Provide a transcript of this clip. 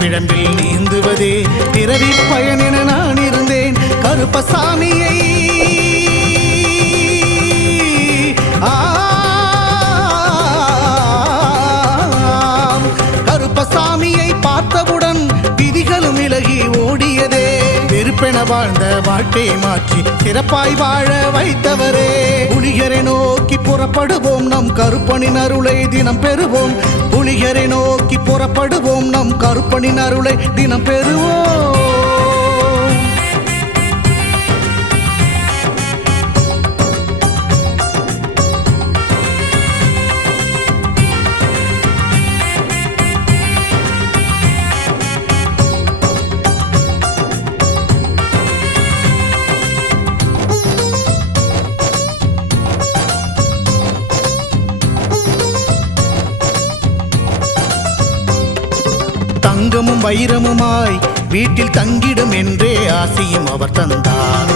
பிழம்பில் நீந்துவதே பிறவி பயன் என நான் இருந்தேன் கருப்பசாமியை கருப்பசாமியை பார்த்தவுடன் விதிகளும் விலகி ஓடியதே வெறுப்பென வாழ்ந்த வாழ்க்கையை மாற்றி சிறப்பாய் வாழ வைத்தவரே புலிகரை நோக்கி புறப்படுவோம் நம் கருப்பனின் அருளை தினம் பெறுவோம் புலிகரை நோக்கி புறப்படுவோம் நம் கருப்பனின் அருளை தினம் பெறுவோம் தங்கமும் வைரமுமாய் வீட்டில் தங்கிடும் என்றே ஆசையும் அவர் தந்தார்